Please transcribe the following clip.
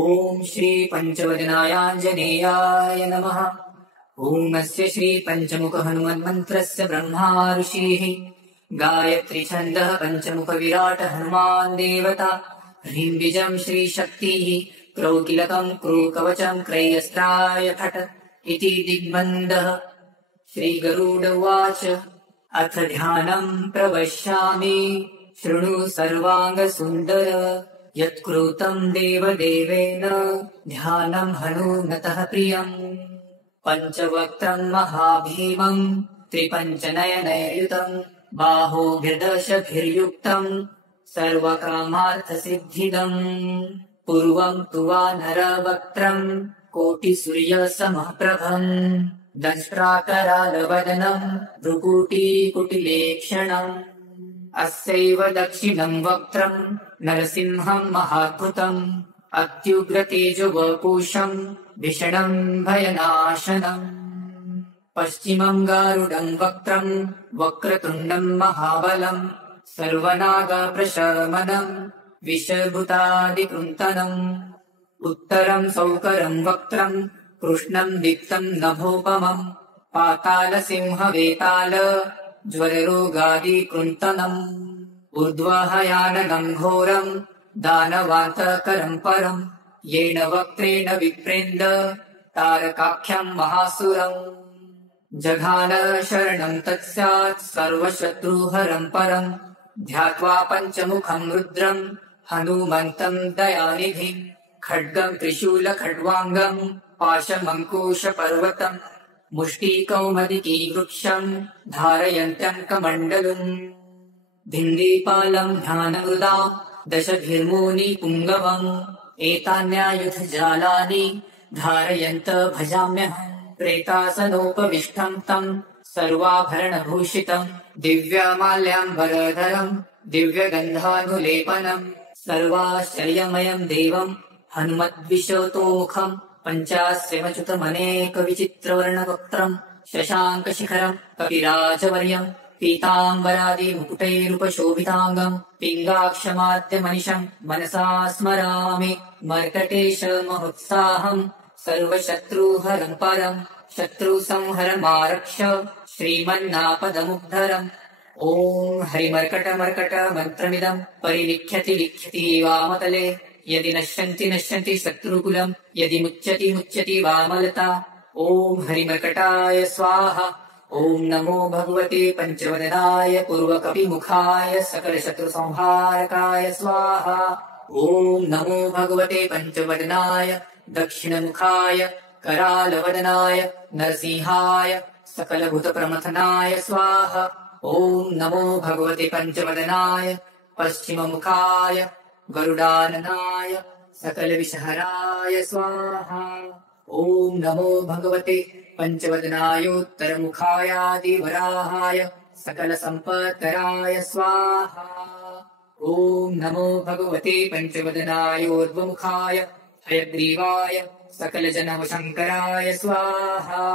ॐ श्री पञ्चवदनायाञ्जनेयाय नमः। ॐ अस्य श्री पञ्चमुख हनुमन्मन्त्रस्य ब्रह्मा ऋषिः गायत्री छन्दः पञ्चमुख विराट हनुमान् देवता ह्रीं बीजं श्री शक्तिः क्रौकिलकं क्रूकवचं क्रयस्त्राय फट् इति दिग्बन्धः। श्रीगरुड उवाच अथ ध्यानं प्रवक्ष्यामि शृणु सर्वाङ्गसुन्दर यत्कृतं देवदेवेन ध्यानं हनुमतः प्रियम्। पञ्चवक्त्रं महाभीमं त्रिपञ्चनयनयुतं बाहोभिर्दशभिर्युक्तं सर्वकामार्थसिद्धिदम्। पूर्वं तु वानरवक्त्रं कोटिसूर्यसमप्रभम् दंष्ट्राकरालवदनं भ्रुकुटीकुटिलेक्षणम्। अस्यैव दक्षिणं वक्त्रं नरसिंहं महाद्भुतम् अत्युग्रतेजोवपुषं भीषणं भयनाशनम्। पश्चिमं गारुडं वक्त्रं वक्रतुण्डं महाबलं सर्वनागप्रशमनं विषभूतादिकृन्तनम्। उत्तरं सौकरं वक्त्रं कृष्णं दीप्तं नभोपमम् पातालसिंहवेताल ज्वररोगादिकृन्तनम्। ऊर्ध्वहयाननं घोरं दानवान्तकरं परं येन वक्त्रेण विप्रेन्द तारकाख्यं महासुरम्। जघान शरणं तत्स्यात् सर्वशत्रुहरं परं ध्यात्वा पञ्चमुखं रुद्रं हनुमन्तं दयानिधिं। खड्गं त्रिशूलखड्वाङ्गं पाशमङ्कुशपर्वतं मुष्टिकौमदिकी वृक्षं धारयन्त्यं कमण्डलुम्। धिन्दीपालं ध्यानमृदा दशभिर्मुनिपुङ्गवम् एतान्यायुधजालानि धारयन्त भजाम्यहम्। प्रेतासनोपविष्टं तं सर्वाभरणभूषितं दिव्यमाल्याम्बरधरं दिव्यगन्धानुलेपनं सर्वाश्चर्यमयं देवं हनुमद्विशतोमुखं पञ्चास्यमच्युतमनेकविचित्रवर्णवक्त्रं शशाङ्कशिखरं कपिराजवर्यं पीताम्बरादिमुकुटैरुपशोभिताङ्गं पिङ्गाक्षमाद्यमनिशं मनसा स्मरामि। मर्कटेशमहोत्साहं सर्वशत्रुहरं परं शत्रुसंहरमारक्ष श्रीमन्नापदमुद्धरम्। ॐ हरिमर्कटमर्कट मन्त्रमिदं परिलिख्यति वामतले यदि नश्यन्ति शत्रुकुलं यदि मुच्यति वामलता। ॐ हरिमर्कटाय स्वाहा। ॐ नमो भगवते पञ्चवदनाय पूर्वकपिमुखाय सकलशत्रुसंहारकाय स्वाहा। ॐ नमो भगवते पञ्चवदनाय दक्षिणमुखाय करालवदनाय नरसिंहाय सकलभूतप्रमथनाय स्वाहा। ॐ नमो भगवते पञ्चवदनाय पश्चिममुखाय गरुडाननाय सकलविषहराय स्वाहा। ॐ नमो भगवते पञ्चवदनायोत्तरमुखायादिवराहाय सकलसम्पत्कराय स्वाहा। ॐ नमो भगवते पञ्चवदनायोर्ध्वमुखाय हयग्रीवाय सकलजनवशङ्कराय स्वाहा।